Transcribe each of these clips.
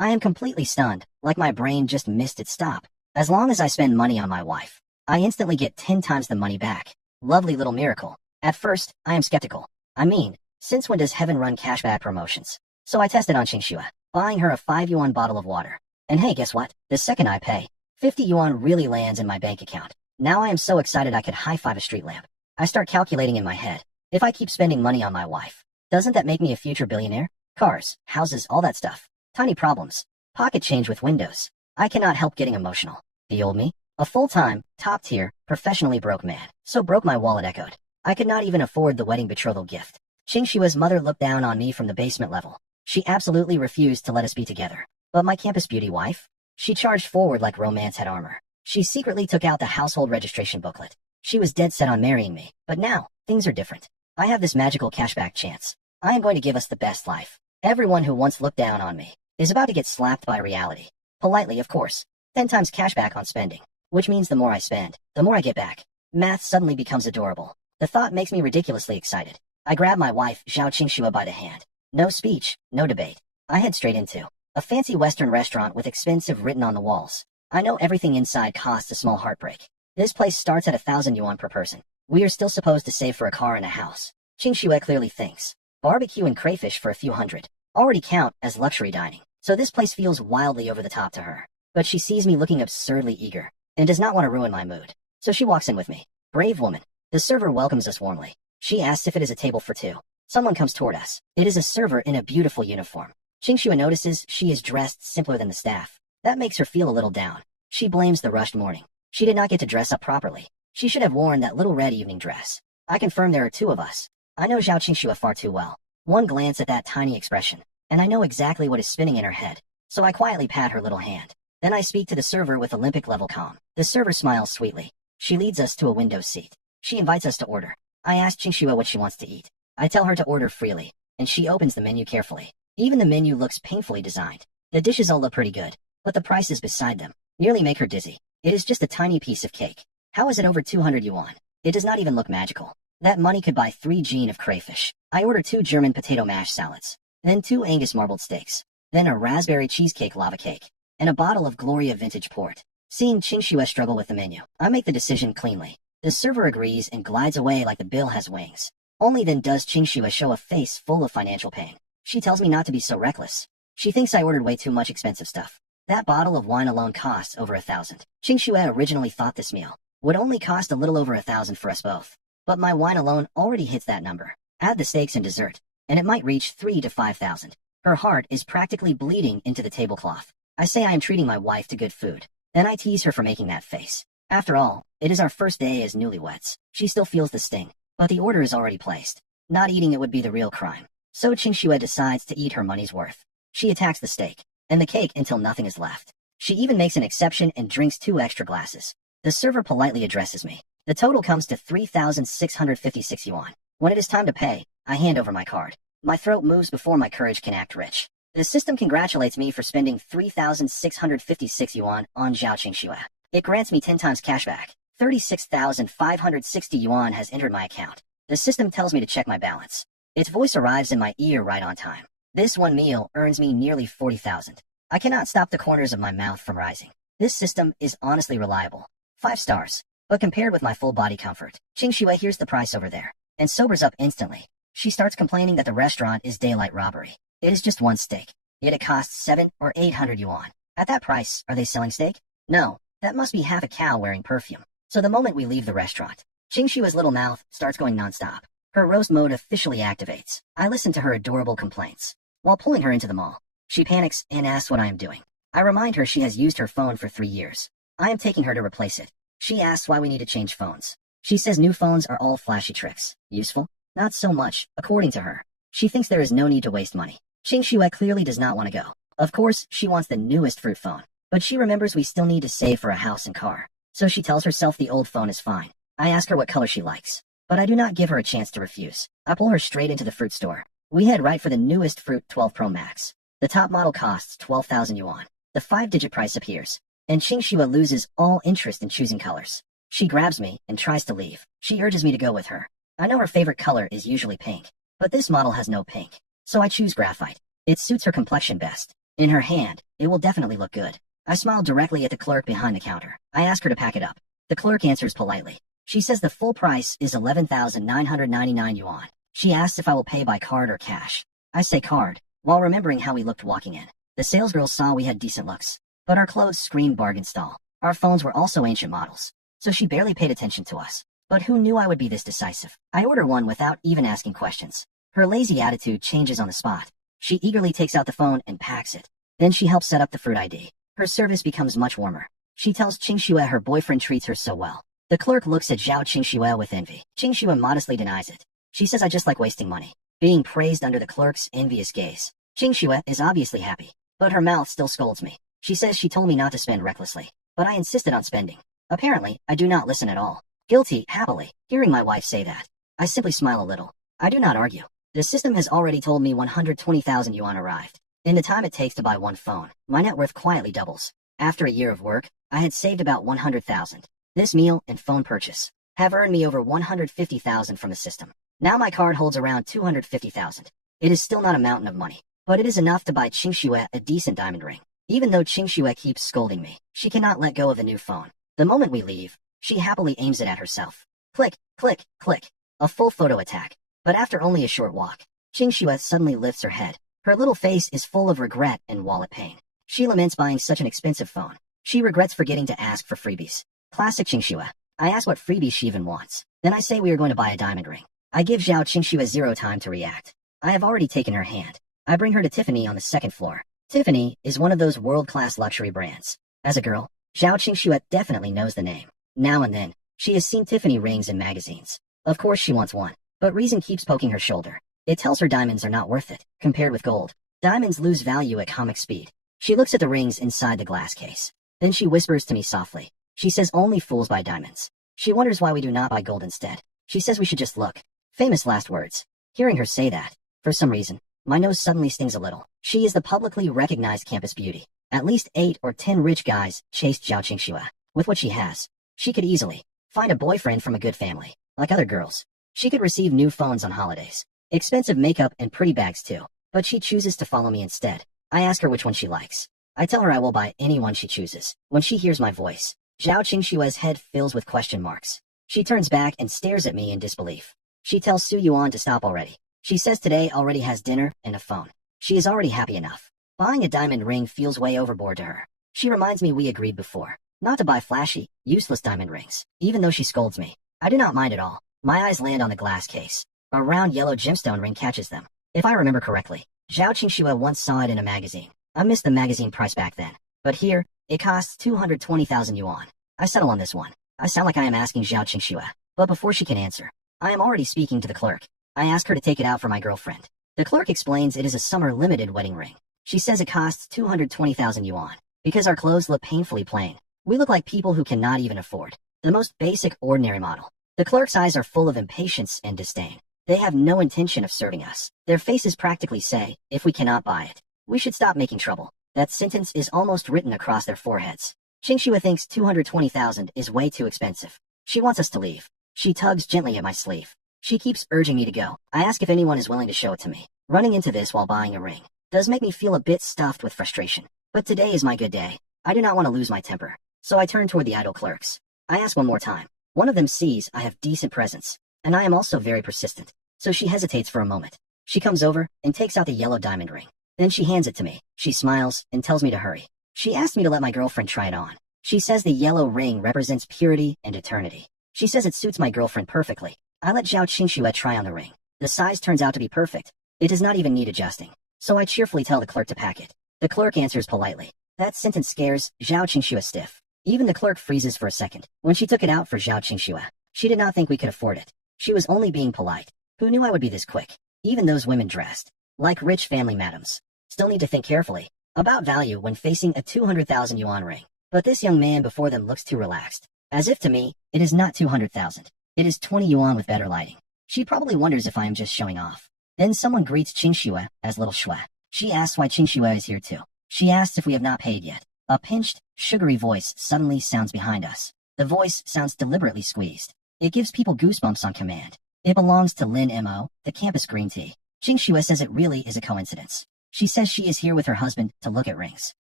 I am completely stunned, like my brain just missed its stop. As long as I spend money on my wife, I instantly get 10 times the money back. Lovely little miracle. At first, I am skeptical. I mean, since when does heaven run cashback promotions? So I tested on Qingxue, buying her a 5 yuan bottle of water. And hey, guess what? The second I pay, 50 yuan really lands in my bank account. Now I am so excited I could high-five a street lamp. I start calculating in my head. If I keep spending money on my wife, doesn't that make me a future billionaire? Cars, houses, all that stuff. Tiny problems. Pocket change with windows. I cannot help getting emotional. The old me? A full-time, top-tier, professionally broke man. So broke my wallet echoed. I could not even afford the wedding betrothal gift. Qingshua's mother looked down on me from the basement level. She absolutely refused to let us be together. But my campus beauty wife? She charged forward like romance had armor. She secretly took out the household registration booklet. She was dead set on marrying me. But now, things are different. I have this magical cashback chance. I am going to give us the best life. Everyone who once looked down on me is about to get slapped by reality. Politely, of course. 10 times cashback on spending. Which means the more I spend, the more I get back. Math suddenly becomes adorable. The thought makes me ridiculously excited. I grab my wife, Zhao Qingxue, by the hand. No speech, no debate. I head straight into a fancy Western restaurant with expensive written on the walls. I know everything inside costs a small heartbreak. This place starts at 1,000 yuan per person. We are still supposed to save for a car and a house. Qingxue clearly thinks barbecue and crayfish for a few hundred already count as luxury dining. So this place feels wildly over the top to her. But she sees me looking absurdly eager and does not want to ruin my mood. So she walks in with me. Brave woman. The server welcomes us warmly. She asks if it is a table for two. Someone comes toward us. It is a server in a beautiful uniform. Qingxue notices she is dressed simpler than the staff. That makes her feel a little down. She blames the rushed morning. She did not get to dress up properly. She should have worn that little red evening dress. I confirm there are two of us. I know Zhao Qingxue far too well. One glance at that tiny expression, and I know exactly what is spinning in her head. So I quietly pat her little hand. Then I speak to the server with Olympic-level calm. The server smiles sweetly. She leads us to a window seat. She invites us to order. I ask Qingxue what she wants to eat. I tell her to order freely, and she opens the menu carefully. Even the menu looks painfully designed. The dishes all look pretty good, but the prices beside them nearly make her dizzy. It is just a tiny piece of cake. How is it over 200 yuan? It does not even look magical. That money could buy 3 jean of crayfish. I order 2 German potato mash salads, then 2 Angus marbled steaks, then a raspberry cheesecake lava cake, and a bottle of Gloria vintage port. Seeing Qingxue struggle with the menu, I make the decision cleanly. The server agrees and glides away like the bill has wings. Only then does Qingxue show a face full of financial pain. She tells me not to be so reckless. She thinks I ordered way too much expensive stuff. That bottle of wine alone costs over 1,000. Qingxue originally thought this meal would only cost a little over 1,000 for us both. But my wine alone already hits that number. Add the steaks and dessert, and it might reach 3,000 to 5,000. Her heart is practically bleeding into the tablecloth. I say I am treating my wife to good food. Then I tease her for making that face. After all, it is our first day as newlyweds. She still feels the sting, but the order is already placed. Not eating it would be the real crime. So Qingxue decides to eat her money's worth. She attacks the steak and the cake until nothing is left. She even makes an exception and drinks 2 extra glasses. The server politely addresses me. The total comes to 3,656 yuan. When it is time to pay, I hand over my card. My throat moves before my courage can act rich. The system congratulates me for spending 3,656 yuan on Zhao Qingxue. It grants me 10 times cashback. 36,560 yuan has entered my account. The system tells me to check my balance. Its voice arrives in my ear right on time. This one meal earns me nearly 40,000. I cannot stop the corners of my mouth from rising. This system is honestly reliable. 5 stars. But compared with my full body comfort, Qingxue hears the price over there and sobers up instantly. She starts complaining that the restaurant is daylight robbery. It is just one steak, yet it costs 700 or 800 yuan. At that price, are they selling steak? No, that must be half a cow wearing perfume. So the moment we leave the restaurant, Qingshua's little mouth starts going nonstop. Her roast mode officially activates. I listen to her adorable complaints. While pulling her into the mall, she panics and asks what I am doing. I remind her she has used her phone for 3 years. I am taking her to replace it. She asks why we need to change phones. She says new phones are all flashy tricks. Useful? Not so much, according to her. She thinks there is no need to waste money. Qingxue clearly does not want to go. Of course, she wants the newest fruit phone. But she remembers we still need to save for a house and car. So she tells herself the old phone is fine. I ask her what color she likes. But I do not give her a chance to refuse. I pull her straight into the fruit store. We head right for the newest Fruit 12 Pro Max. The top model costs 12,000 yuan. The 5-digit price appears, and Qingxue loses all interest in choosing colors. She grabs me and tries to leave. She urges me to go with her. I know her favorite color is usually pink, but this model has no pink. So I choose graphite. It suits her complexion best. In her hand, it will definitely look good. I smile directly at the clerk behind the counter. I ask her to pack it up. The clerk answers politely. She says the full price is 11,999 yuan. She asks if I will pay by card or cash. I say card, while remembering how we looked walking in. The salesgirl saw we had decent looks, but our clothes screamed bargain stall. Our phones were also ancient models, so she barely paid attention to us. But who knew I would be this decisive? I order one without even asking questions. Her lazy attitude changes on the spot. She eagerly takes out the phone and packs it. Then she helps set up the fruit ID. Her service becomes much warmer. She tells Qingxue her boyfriend treats her so well. The clerk looks at Zhao Qingxue with envy. Qingxue modestly denies it. She says I just like wasting money, being praised under the clerk's envious gaze. Qingxue is obviously happy, but her mouth still scolds me. She says she told me not to spend recklessly, but I insisted on spending. Apparently, I do not listen at all. Guilty, happily, hearing my wife say that. I simply smile a little. I do not argue. The system has already told me 120,000 yuan arrived. In the time it takes to buy one phone, my net worth quietly doubles. After a year of work, I had saved about 100,000. This meal and phone purchase have earned me over 150,000 from the system. Now my card holds around 250,000. It is still not a mountain of money, but it is enough to buy Qingxue a decent diamond ring. Even though Qingxue keeps scolding me, she cannot let go of the new phone. The moment we leave, she happily aims it at herself. Click, click, click. A full photo attack. But after only a short walk, Qingxue suddenly lifts her head. Her little face is full of regret and wallet pain. She laments buying such an expensive phone. She regrets forgetting to ask for freebies. Classic Qingxue. I ask what freebies she even wants. Then I say we are going to buy a diamond ring. I give Zhao Qingxue zero time to react. I have already taken her hand. I bring her to Tiffany on the second floor. Tiffany is one of those world-class luxury brands. As a girl, Zhao Qingxue definitely knows the name. Now and then, she has seen Tiffany rings in magazines. Of course she wants one, but reason keeps poking her shoulder. It tells her diamonds are not worth it, compared with gold. Diamonds lose value at comic speed. She looks at the rings inside the glass case. Then she whispers to me softly. She says only fools buy diamonds. She wonders why we do not buy gold instead. She says we should just look. Famous last words. Hearing her say that, for some reason, my nose suddenly stings a little. She is the publicly recognized campus beauty. At least 8 or 10 rich guys chased Zhao Qingxue. With what she has, she could easily find a boyfriend from a good family, like other girls. She could receive new phones on holidays, expensive makeup and pretty bags too. But she chooses to follow me instead. I ask her which one she likes. I tell her I will buy any one she chooses. When she hears my voice, Zhao Qingxue's head fills with question marks. She turns back and stares at me in disbelief. She tells Su Yuan to stop already. She says today already has dinner and a phone. She is already happy enough. Buying a diamond ring feels way overboard to her. She reminds me we agreed before not to buy flashy, useless diamond rings. Even though she scolds me, I do not mind at all. My eyes land on the glass case. A round yellow gemstone ring catches them. If I remember correctly, Zhao Qingxue once saw it in a magazine. I missed the magazine price back then. But here, it costs 220,000 yuan. I settle on this one. I sound like I am asking Zhao Qingxue. But before she can answer, I am already speaking to the clerk. I ask her to take it out for my girlfriend. The clerk explains it is a summer limited wedding ring. She says it costs 220,000 yuan. Because our clothes look painfully plain. We look like people who cannot even afford the most basic, ordinary model. The clerk's eyes are full of impatience and disdain. They have no intention of serving us. Their faces practically say, if we cannot buy it, we should stop making trouble. That sentence is almost written across their foreheads. Qingxue thinks 220,000 is way too expensive. She wants us to leave. She tugs gently at my sleeve. She keeps urging me to go. I ask if anyone is willing to show it to me. Running into this while buying a ring does make me feel a bit stuffed with frustration. But today is my good day. I do not want to lose my temper. So I turn toward the idle clerks. I ask one more time. One of them sees I have decent presence, and I am also very persistent. So she hesitates for a moment. She comes over and takes out the yellow diamond ring. Then she hands it to me. She smiles and tells me to hurry. She asked me to let my girlfriend try it on. She says the yellow ring represents purity and eternity. She says it suits my girlfriend perfectly. I let Zhao Qingxue try on the ring. The size turns out to be perfect. It does not even need adjusting. So I cheerfully tell the clerk to pack it. The clerk answers politely. That sentence scares Zhao Qingxue stiff. Even the clerk freezes for a second. When she took it out for Zhao Qingxue, she did not think we could afford it. She was only being polite. Who knew I would be this quick? Even those women dressed like rich family madams still need to think carefully about value when facing a 200,000 yuan ring. But this young man before them looks too relaxed. As if to me, it is not 200,000. It is 20 yuan with better lighting. She probably wonders if I am just showing off. Then someone greets Qingxue as Little Xue. She asks why Qingxue is here too. She asks if we have not paid yet. A pinched, sugary voice suddenly sounds behind us. The voice sounds deliberately squeezed. It gives people goosebumps on command. It belongs to Lin Mo, the campus green tea. Qingxue says it really is a coincidence. She says she is here with her husband to look at rings.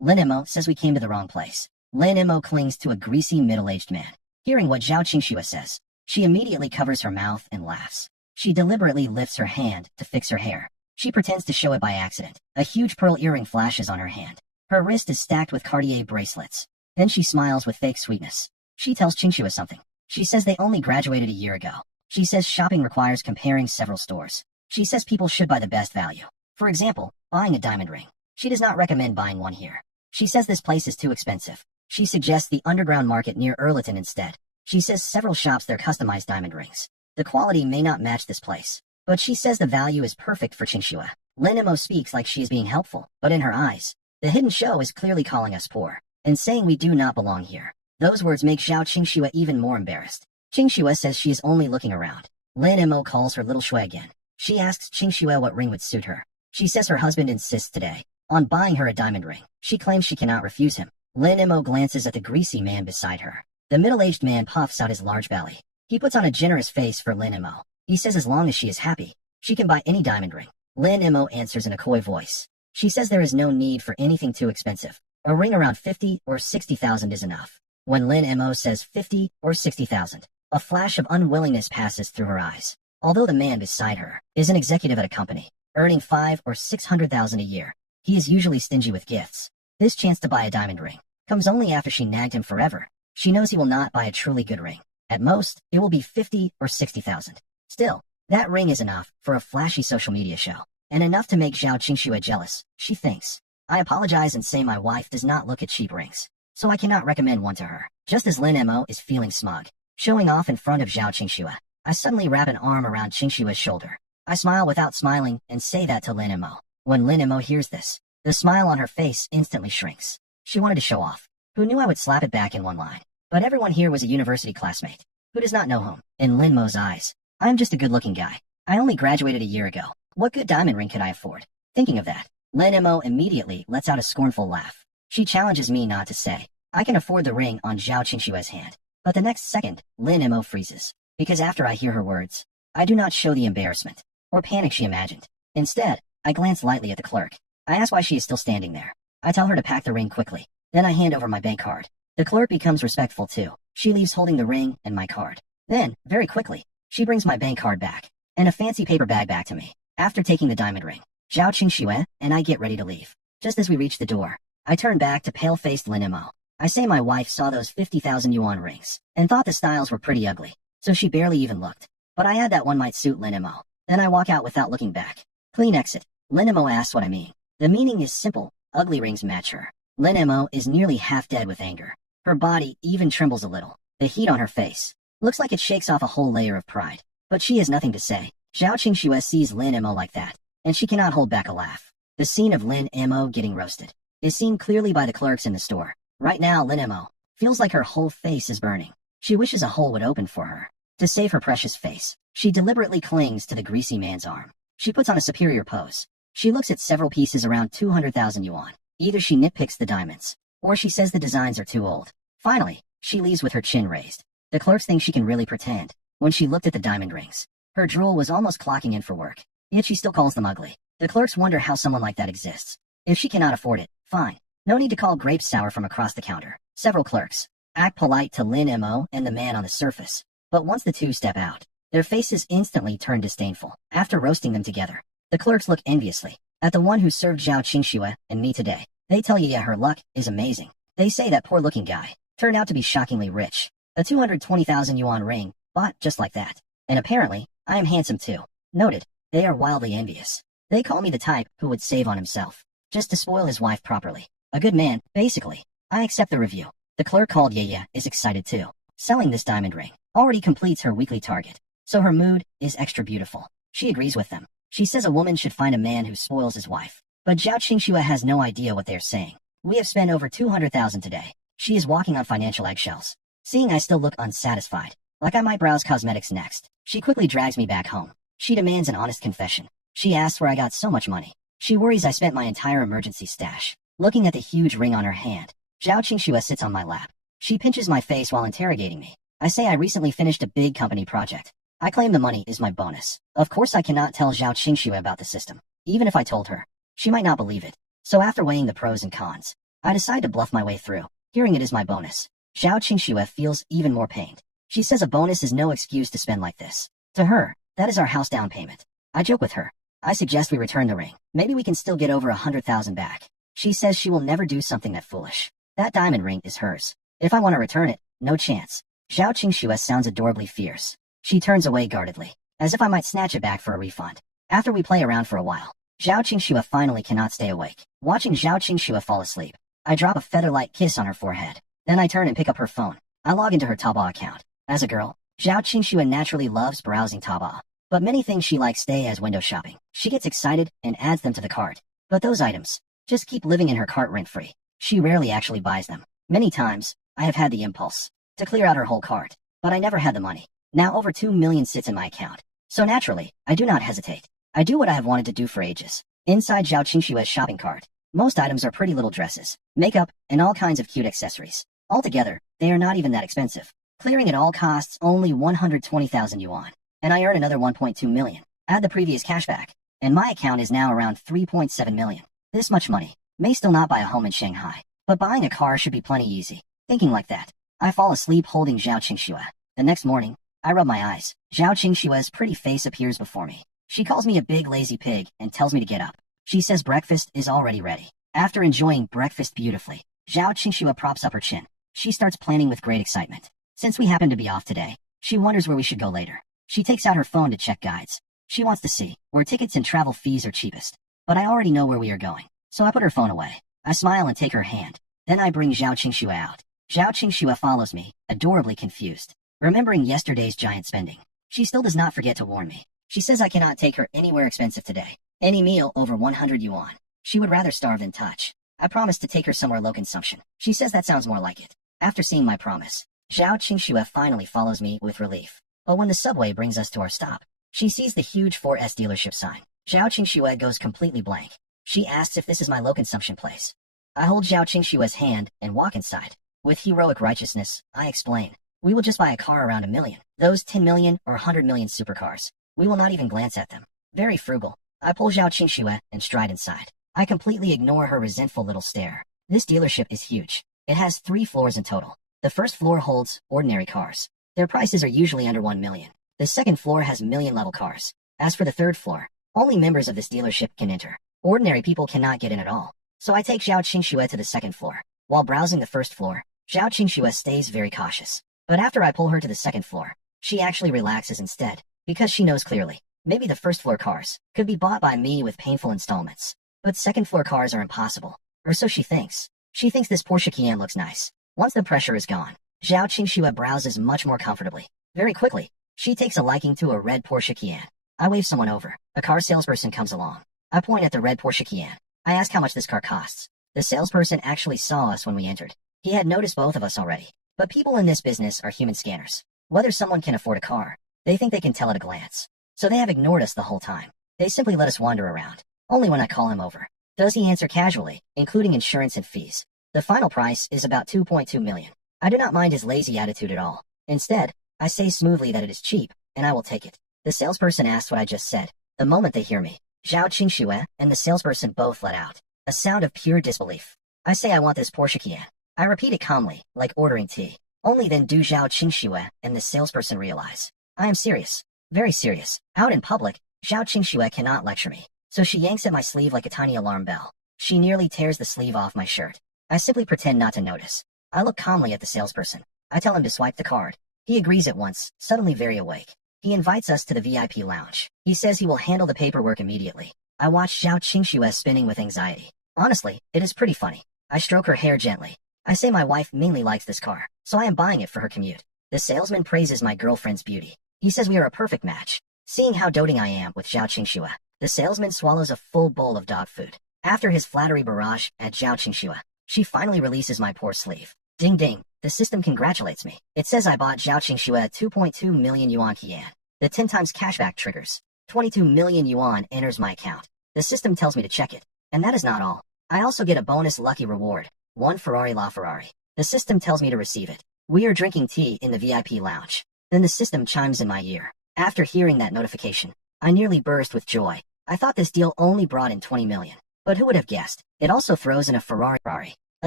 Lin Mo says we came to the wrong place. Lin Mo clings to a greasy middle-aged man. Hearing what Zhao Qingxue says, she immediately covers her mouth and laughs. She deliberately lifts her hand to fix her hair. She pretends to show it by accident. A huge pearl earring flashes on her hand. Her wrist is stacked with Cartier bracelets. Then she smiles with fake sweetness. She tells Qingxue something. She says they only graduated a year ago. She says shopping requires comparing several stores. She says people should buy the best value. For example, buying a diamond ring. She does not recommend buying one here. She says this place is too expensive. She suggests the underground market near Erliton instead. She says several shops their customized diamond rings. The quality may not match this place, but she says the value is perfect for Qingxue. Lin Mo speaks like she is being helpful, but in her eyes, the hidden show is clearly calling us poor, and saying we do not belong here. Those words make Zhao Qingxue even more embarrassed. Qingxue says she is only looking around. Lin Mo calls her little Shui again. She asks Qingxue what ring would suit her. She says her husband insists today on buying her a diamond ring. She claims she cannot refuse him. Lin Mo glances at the greasy man beside her. The middle-aged man puffs out his large belly. He puts on a generous face for Lin Mo. He says as long as she is happy, she can buy any diamond ring. Lin Mo answers in a coy voice. She says there is no need for anything too expensive. A ring around 50 or 60,000 is enough. When Lin Mo says 50 or 60,000, a flash of unwillingness passes through her eyes. Although the man beside her is an executive at a company, earning 5 or 600,000 a year, he is usually stingy with gifts. This chance to buy a diamond ring comes only after she nagged him forever. She knows he will not buy a truly good ring. At most, it will be 50 or 60,000. Still, that ring is enough for a flashy social media show, and enough to make Zhao Qingxue jealous, she thinks. I apologize and say my wife does not look at cheap rings, so I cannot recommend one to her. Just as Lin Mo is feeling smug, showing off in front of Zhao Qingxue, I suddenly wrap an arm around Qingxue's shoulder. I smile without smiling and say that to Lin Mo. When Lin Mo hears this, the smile on her face instantly shrinks. She wanted to show off. Who knew I would slap it back in one line? But everyone here was a university classmate. Who does not know whom? In Lin Mo's eyes, I'm just a good-looking guy. I only graduated a year ago. What good diamond ring could I afford? Thinking of that, Lin Mo immediately lets out a scornful laugh. She challenges me not to say, I can afford the ring on Zhao Qingxue's hand. But the next second, Lin Mo freezes. Because after I hear her words, I do not show the embarrassment or panic she imagined. Instead, I glance lightly at the clerk. I ask why she is still standing there. I tell her to pack the ring quickly. Then I hand over my bank card. The clerk becomes respectful too. She leaves holding the ring and my card. Then, very quickly, she brings my bank card back and a fancy paper bag back to me. After taking the diamond ring, Zhao Qingxue and I get ready to leave. Just as we reach the door, I turn back to pale-faced Lin Mo. I say my wife saw those 50,000 yuan rings and thought the styles were pretty ugly, so she barely even looked. But I add that one might suit Lin Mo. Then I walk out without looking back. Clean exit. Lin Mo asks what I mean. The meaning is simple. Ugly rings match her. Lin Mo is nearly half dead with anger. Her body even trembles a little. The heat on her face looks like it shakes off a whole layer of pride. But she has nothing to say. Zhao Qingxue sees Lin Mo like that, and she cannot hold back a laugh. The scene of Lin Mo getting roasted is seen clearly by the clerks in the store. Right now, Lin Mo feels like her whole face is burning. She wishes a hole would open for her. To save her precious face, she deliberately clings to the greasy man's arm. She puts on a superior pose. She looks at several pieces around 200,000 yuan. Either she nitpicks the diamonds, or she says the designs are too old. Finally, she leaves with her chin raised. The clerks think she can really pretend. When she looked at the diamond rings, her drool was almost clocking in for work, yet she still calls them ugly. The clerks wonder how someone like that exists. If she cannot afford it, fine. No need to call grapes sour from across the counter. Several clerks act polite to Lin Mo and the man on the surface, but once the two step out, their faces instantly turn disdainful. After roasting them together, the clerks look enviously at the one who served Zhao Qingxue and me today. They tell you, yeah, her luck is amazing. They say that poor-looking guy turned out to be shockingly rich. A 220,000 yuan ring, bought just like that. And apparently, I am handsome too. Noted, they are wildly envious. They call me the type who would save on himself, just to spoil his wife properly. A good man, basically. I accept the review. The clerk called Yaya is excited too. Selling this diamond ring already completes her weekly target, so her mood is extra beautiful. She agrees with them. She says a woman should find a man who spoils his wife. But Zhao Qingxue has no idea what they are saying. We have spent over 200,000 today. She is walking on financial eggshells. Seeing I still look unsatisfied, like I might browse cosmetics next, she quickly drags me back home. She demands an honest confession. She asks where I got so much money. She worries I spent my entire emergency stash. Looking at the huge ring on her hand, Zhao Qingxue sits on my lap. She pinches my face while interrogating me. I say I recently finished a big company project. I claim the money is my bonus. Of course I cannot tell Zhao Qingxue about the system. Even if I told her, She might not believe it. So after weighing the pros and cons, I decide to bluff my way through. Hearing it is my bonus. Zhao Qingxue feels even more pained. She says a bonus is no excuse to spend like this. To her, that is our house down payment. I joke with her. I suggest we return the ring. Maybe we can still get over 100,000 back. She says she will never do something that foolish. That diamond ring is hers. If I want to return it, no chance. Zhao Qingxue sounds adorably fierce. She turns away guardedly, as if I might snatch it back for a refund. After we play around for a while, Zhao Qingxue finally cannot stay awake. Watching Zhao Qingxue fall asleep, I drop a feather-like kiss on her forehead. Then I turn and pick up her phone. I log into her Taobao account. As a girl, Zhao Qingxue naturally loves browsing Taobao. But many things she likes stay as window shopping. She gets excited and adds them to the cart. But those items just keep living in her cart rent-free. She rarely actually buys them. Many times, I have had the impulse to clear out her whole cart, but I never had the money. Now over 2 million sits in my account. So naturally, I do not hesitate. I do what I have wanted to do for ages. Inside Zhao Qingxue's shopping cart, most items are pretty little dresses, makeup, and all kinds of cute accessories. Altogether, they are not even that expensive. Clearing it all costs only 120,000 yuan, and I earn another 1.2 million. Add the previous cashback, and my account is now around 3.7 million. This much money may still not buy a home in Shanghai, but buying a car should be plenty easy. Thinking like that, I fall asleep holding Zhao Qingxue. The next morning, I rub my eyes. Zhao Qingxue's pretty face appears before me. She calls me a big lazy pig and tells me to get up. She says breakfast is already ready. After enjoying breakfast beautifully, Zhao Qingxue props up her chin. She starts planning with great excitement. Since we happen to be off today, she wonders where we should go later. She takes out her phone to check guides. She wants to see where tickets and travel fees are cheapest. But I already know where we are going, so I put her phone away. I smile and take her hand. Then I bring Zhao Qingxue out. Zhao Qingxue follows me, adorably confused. Remembering yesterday's giant spending, she still does not forget to warn me. She says I cannot take her anywhere expensive today. Any meal over 100 yuan. She would rather starve than touch. I promise to take her somewhere low consumption. She says that sounds more like it. After seeing my promise, Zhao Qingxue finally follows me with relief. But when the subway brings us to our stop, she sees the huge 4S dealership sign. Zhao Qingxue goes completely blank. She asks if this is my low consumption place. I hold Zhao Qingxue's hand and walk inside. With heroic righteousness, I explain. We will just buy a car around 1 million. Those 10 million or 100 million supercars. We will not even glance at them. Very frugal. I pull Zhao Qingxue and stride inside. I completely ignore her resentful little stare. This dealership is huge. It has 3 floors in total. The first floor holds ordinary cars. Their prices are usually under 1 million. The second floor has million-level cars. As for the third floor, only members of this dealership can enter. Ordinary people cannot get in at all. So I take Zhao Qingxue to the second floor. While browsing the first floor, Zhao Qingxue stays very cautious. But after I pull her to the second floor, she actually relaxes instead, because she knows clearly. Maybe the first floor cars could be bought by me with painful installments. But second floor cars are impossible. Or so she thinks. She thinks this Porsche Cayenne looks nice. Once the pressure is gone, Zhao Qingxue browses much more comfortably. Very quickly, she takes a liking to a red Porsche Cayenne. I wave someone over. A car salesperson comes along. I point at the red Porsche Cayenne. I ask how much this car costs. The salesperson actually saw us when we entered. He had noticed both of us already. But people in this business are human scanners. Whether someone can afford a car, they think they can tell at a glance. So they have ignored us the whole time. They simply let us wander around. Only when I call him over does he answer casually, including insurance and fees. The final price is about 2.2 million. I do not mind his lazy attitude at all. Instead, I say smoothly that it is cheap, and I will take it. The salesperson asks what I just said. The moment they hear me, Zhao Qingxue and the salesperson both let out a sound of pure disbelief. I say I want this Porsche Cayenne. I repeat it calmly, like ordering tea. Only then do Zhao Qingxue and the salesperson realize I am serious. Very serious. Out in public, Zhao Qingxue cannot lecture me. So she yanks at my sleeve like a tiny alarm bell. She nearly tears the sleeve off my shirt. I simply pretend not to notice. I look calmly at the salesperson. I tell him to swipe the card. He agrees at once, suddenly very awake. He invites us to the VIP lounge. He says he will handle the paperwork immediately. I watch Zhao Qingxue spinning with anxiety. Honestly, it is pretty funny. I stroke her hair gently. I say my wife mainly likes this car, so I am buying it for her commute. The salesman praises my girlfriend's beauty. He says we are a perfect match. Seeing how doting I am with Zhao Qingxue, the salesman swallows a full bowl of dog food. After his flattery barrage at Zhao Qingxue, she finally releases my poor sleeve. Ding ding, the system congratulates me. It says I bought Zhao Qingxue a 2.2 million yuan Cayenne. The 10 times cashback triggers. 22 million yuan enters my account. The system tells me to check it. And that is not all. I also get a bonus lucky reward. 1 Ferrari LaFerrari. The system tells me to receive it. We are drinking tea in the VIP lounge. Then the system chimes in my ear. After hearing that notification, I nearly burst with joy. I thought this deal only brought in 20 million. But who would have guessed? It also throws in a Ferrari. A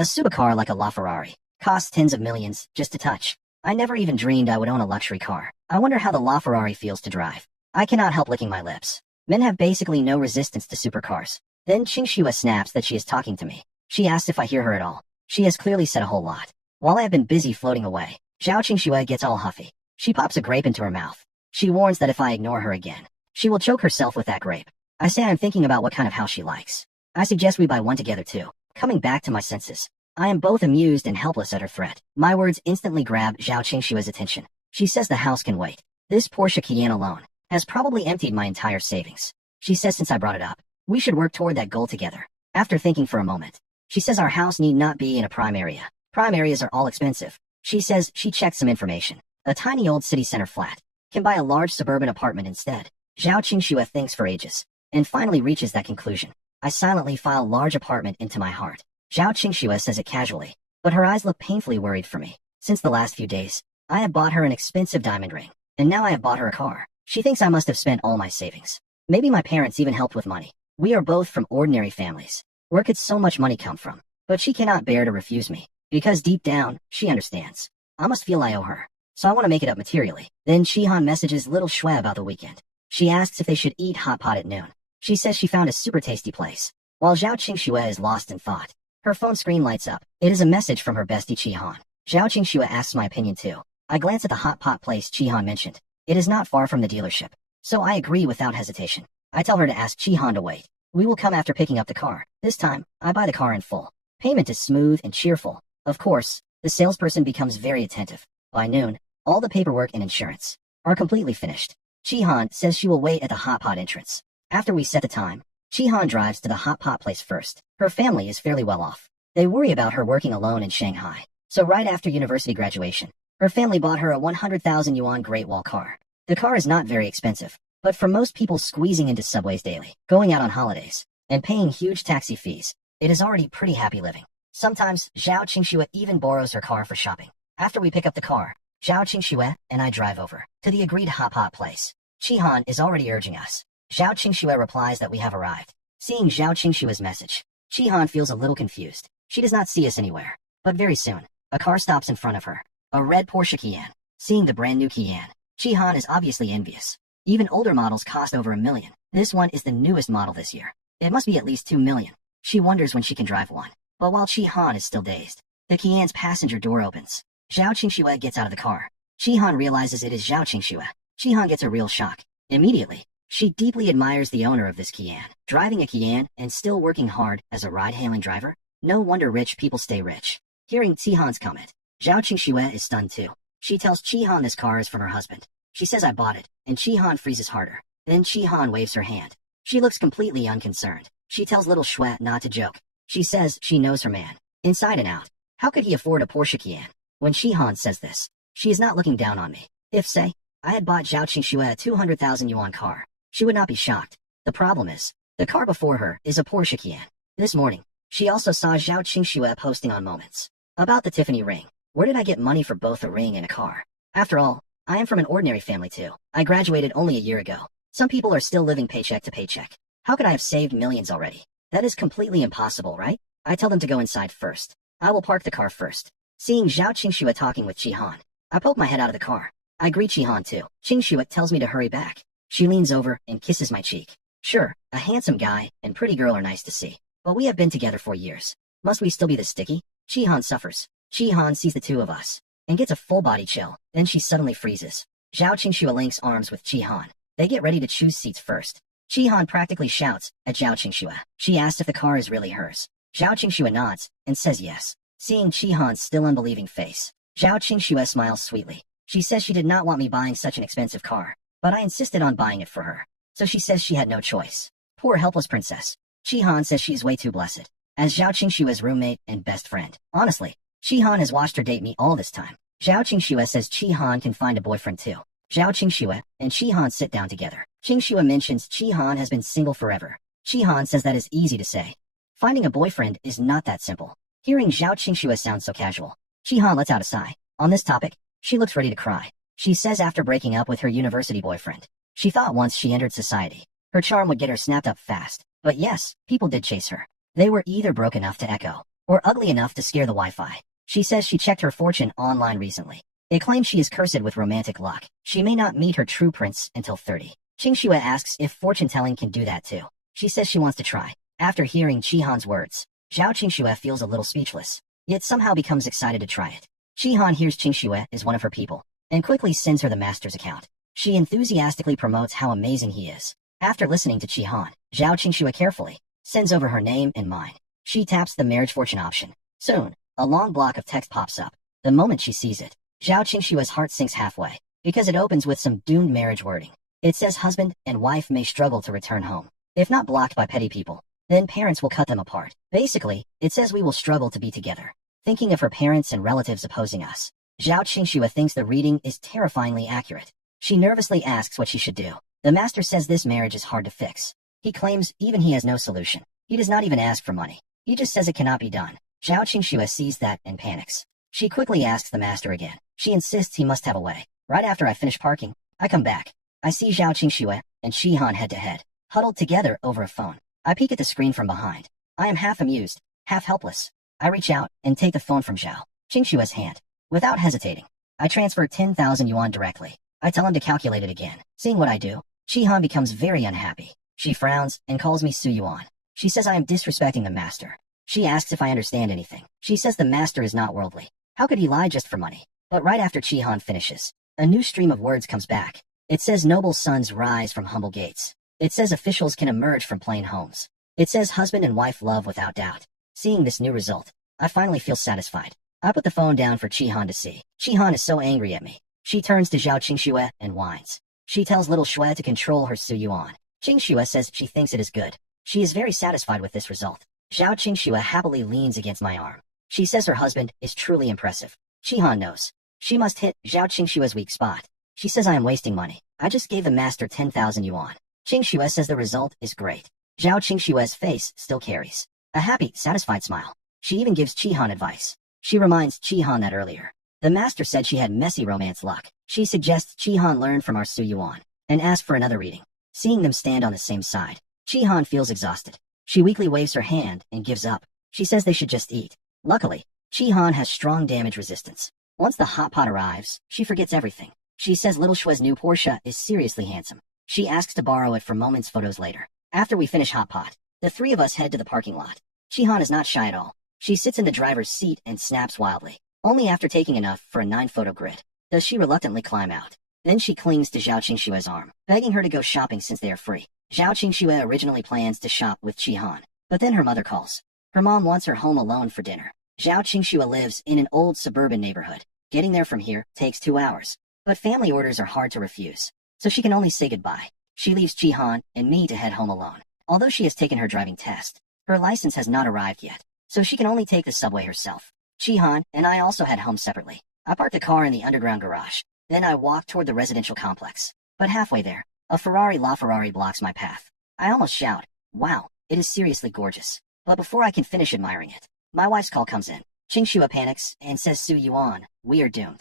supercar like a LaFerrari. Costs tens of millions, just to touch. I never even dreamed I would own a luxury car. I wonder how the LaFerrari feels to drive. I cannot help licking my lips. Men have basically no resistance to supercars. Then Qingxue snaps that she is talking to me. She asks if I hear her at all. She has clearly said a whole lot. While I have been busy floating away, Zhao Qingxue gets all huffy. She pops a grape into her mouth. She warns that if I ignore her again, she will choke herself with that grape. I say I'm thinking about what kind of house she likes. I suggest we buy one together too. Coming back to my senses, I am both amused and helpless at her threat. My words instantly grab Zhao Qingshue's attention. She says the house can wait. This Porsche Cayenne alone has probably emptied my entire savings. She says since I brought it up, we should work toward that goal together. After thinking for a moment, she says our house need not be in a prime area. Prime areas are all expensive. She says she checked some information. A tiny old city center flat can buy a large suburban apartment instead. Zhao Qingxue thinks for ages and finally reaches that conclusion. I silently file large apartment into my heart. Zhao Qingxue says it casually, but her eyes look painfully worried for me. Since the last few days, I have bought her an expensive diamond ring, and now I have bought her a car. She thinks I must have spent all my savings. Maybe my parents even helped with money. We are both from ordinary families. Where could so much money come from? But she cannot bear to refuse me, because deep down, she understands. I must feel I owe her, so I want to make it up materially. Then Shihan messages little Shui about the weekend. She asks if they should eat hot pot at noon. She says she found a super tasty place. While Zhao Qingxue is lost in thought, her phone screen lights up. It is a message from her bestie Chihan. Zhao Qingxue asks my opinion too. I glance at the hot pot place Chihan mentioned. It is not far from the dealership, so I agree without hesitation. I tell her to ask Chihan to wait. We will come after picking up the car. This time, I buy the car in full. Payment is smooth and cheerful. Of course, the salesperson becomes very attentive. By noon, all the paperwork and insurance are completely finished. Chihan says she will wait at the hot pot entrance. After we set the time, Chihan drives to the hot pot place first. Her family is fairly well off. They worry about her working alone in Shanghai. So right after university graduation, her family bought her a 100,000 yuan Great Wall car. The car is not very expensive, but for most people squeezing into subways daily, going out on holidays, and paying huge taxi fees, it is already pretty happy living. Sometimes, Zhao Qingxue even borrows her car for shopping. After we pick up the car, Zhao Qingxue and I drive over to the agreed hot pot place. Chihan is already urging us. Zhao Qingxue replies that we have arrived. Seeing Zhao Qingshue's message, Chihan feels a little confused. She does not see us anywhere. But very soon, a car stops in front of her. A red Porsche Cayenne. Seeing the brand new Cayenne, Chihan is obviously envious. Even older models cost over $1 million. This one is the newest model this year. It must be at least $2 million. She wonders when she can drive one. But while Chihan is still dazed, the Cayenne's passenger door opens. Zhao Qingxue gets out of the car. Chihan realizes it is Zhao Qingxue. Chihan gets a real shock. Immediately, she deeply admires the owner of this Cayenne. Driving a Cayenne and still working hard as a ride-hailing driver? No wonder rich people stay rich. Hearing Chihan's comment, Zhao Qingxue is stunned too. She tells Chihan this car is from her husband. She says I bought it, and Chihan freezes harder. Then Chihan waves her hand. She looks completely unconcerned. She tells little Shui not to joke. She says she knows her man, inside and out. How could he afford a Porsche Cayenne? When Chihan says this, she is not looking down on me. If, say, I had bought Zhao Qingxue a 200,000 yuan car, she would not be shocked. The problem is, the car before her is a Porsche Cayenne. This morning, she also saw Zhao Qingxue posting on Moments about the Tiffany ring. Where did I get money for both a ring and a car? After all, I am from an ordinary family too. I graduated only a year ago. Some people are still living paycheck to paycheck. How could I have saved millions already? That is completely impossible, right? I tell them to go inside first. I will park the car first. Seeing Zhao Qingxue talking with Chihan, I poke my head out of the car. I greet Chihan too. Qingxue tells me to hurry back. She leans over and kisses my cheek. Sure, a handsome guy and pretty girl are nice to see, but we have been together for years. Must we still be this sticky? Chihan suffers. Chihan sees the two of us and gets a full body chill. Then she suddenly freezes. Zhao Qingxue links arms with Chihan. They get ready to choose seats first. Chihan practically shouts at Zhao Qingxue. She asks if the car is really hers. Zhao Qingxue nods and says yes. Seeing Chihan's still unbelieving face, Zhao Qingxue smiles sweetly. She says she did not want me buying such an expensive car, but I insisted on buying it for her. So she says she had no choice. Poor helpless princess. Chihan says she is way too blessed as Zhao Qingshue's roommate and best friend. Honestly, Chihan has watched her date me all this time. Zhao Qingxue says Chihan can find a boyfriend too. Zhao Qingxue and Chihan sit down together. Qingxue mentions Chihan has been single forever. Chihan says that is easy to say. Finding a boyfriend is not that simple. Hearing Zhao Qingxue sound so casual, Chihan lets out a sigh. On this topic, she looks ready to cry. She says after breaking up with her university boyfriend, she thought once she entered society, her charm would get her snapped up fast. But yes, people did chase her. They were either broke enough to echo, or ugly enough to scare the Wi-Fi. She says she checked her fortune online recently. It claims she is cursed with romantic luck. She may not meet her true prince until 30. Qingxue asks if fortune-telling can do that too. She says she wants to try. After hearing Qihan's words, Zhao Qingxue feels a little speechless, yet somehow becomes excited to try it. Qihan hears Qingxue is one of her people, and quickly sends her the master's account. She enthusiastically promotes how amazing he is. After listening to Qihan, Zhao Qingxue carefully sends over her name and mine. She taps the marriage fortune option. Soon, a long block of text pops up. The moment she sees it, Zhao Qingxue's heart sinks halfway, because it opens with some doomed marriage wording. It says husband and wife may struggle to return home. If not blocked by petty people, then parents will cut them apart. Basically, it says we will struggle to be together. Thinking of her parents and relatives opposing us, Zhao Qingxue thinks the reading is terrifyingly accurate. She nervously asks what she should do. The master says this marriage is hard to fix. He claims even he has no solution. He does not even ask for money. He just says it cannot be done. Zhao Qingxue sees that and panics. She quickly asks the master again. She insists he must have a way. Right after I finish parking, I come back. I see Zhao Qingxue and Qihan head to head, huddled together over a phone. I peek at the screen from behind. I am half amused, half helpless. I reach out and take the phone from Zhao Qingxue's hand. Without hesitating, I transfer 10,000 yuan directly. I tell him to calculate it again. Seeing what I do, Qihan becomes very unhappy. She frowns and calls me Su Yuan. She says I am disrespecting the master. She asks if I understand anything. She says the master is not worldly. How could he lie just for money? But right after Qihan finishes, a new stream of words comes back. It says noble sons rise from humble gates. It says officials can emerge from plain homes. It says husband and wife love without doubt. Seeing this new result, I finally feel satisfied. I put the phone down for Qihan to see. Qihan is so angry at me. She turns to Zhao Qingxue and whines. She tells little Xue to control her Su Yuan. Qingxue says she thinks it is good. She is very satisfied with this result. Zhao Qingxue happily leans against my arm. She says her husband is truly impressive. Qihan knows. She must hit Zhao Qingxue's weak spot. She says I am wasting money. I just gave the master 10,000 yuan. Qingxue says the result is great. Zhao Qingxue's face still carries a happy, satisfied smile. She even gives Qihan advice. She reminds Qihan that earlier, the master said she had messy romance luck. She suggests Qihan learn from our Su Yuan and ask for another reading. Seeing them stand on the same side, Qihan feels exhausted. She weakly waves her hand and gives up. She says they should just eat. Luckily, Qihan has strong damage resistance. Once the hot pot arrives, she forgets everything. She says little Shue's new Porsche is seriously handsome. She asks to borrow it for moments photos later. After we finish hot pot, the three of us head to the parking lot. Qihan is not shy at all. She sits in the driver's seat and snaps wildly. Only after taking enough for a 9-photo grid does she reluctantly climb out. Then she clings to Zhao Qingxue's arm, begging her to go shopping since they are free. Zhao Qingxue originally plans to shop with Qihan, but then her mother calls. Her mom wants her home alone for dinner. Zhao Qingxue lives in an old suburban neighborhood. Getting there from here takes 2 hours. But family orders are hard to refuse, so she can only say goodbye. She leaves Qihan and me to head home alone. Although she has taken her driving test, her license has not arrived yet, so she can only take the subway herself. Qihan and I also head home separately. I park the car in the underground garage. Then I walk toward the residential complex. But halfway there, a LaFerrari blocks my path. I almost shout, wow, it is seriously gorgeous. But before I can finish admiring it, my wife's call comes in. Qingxue panics and says Su Yuan, we are doomed.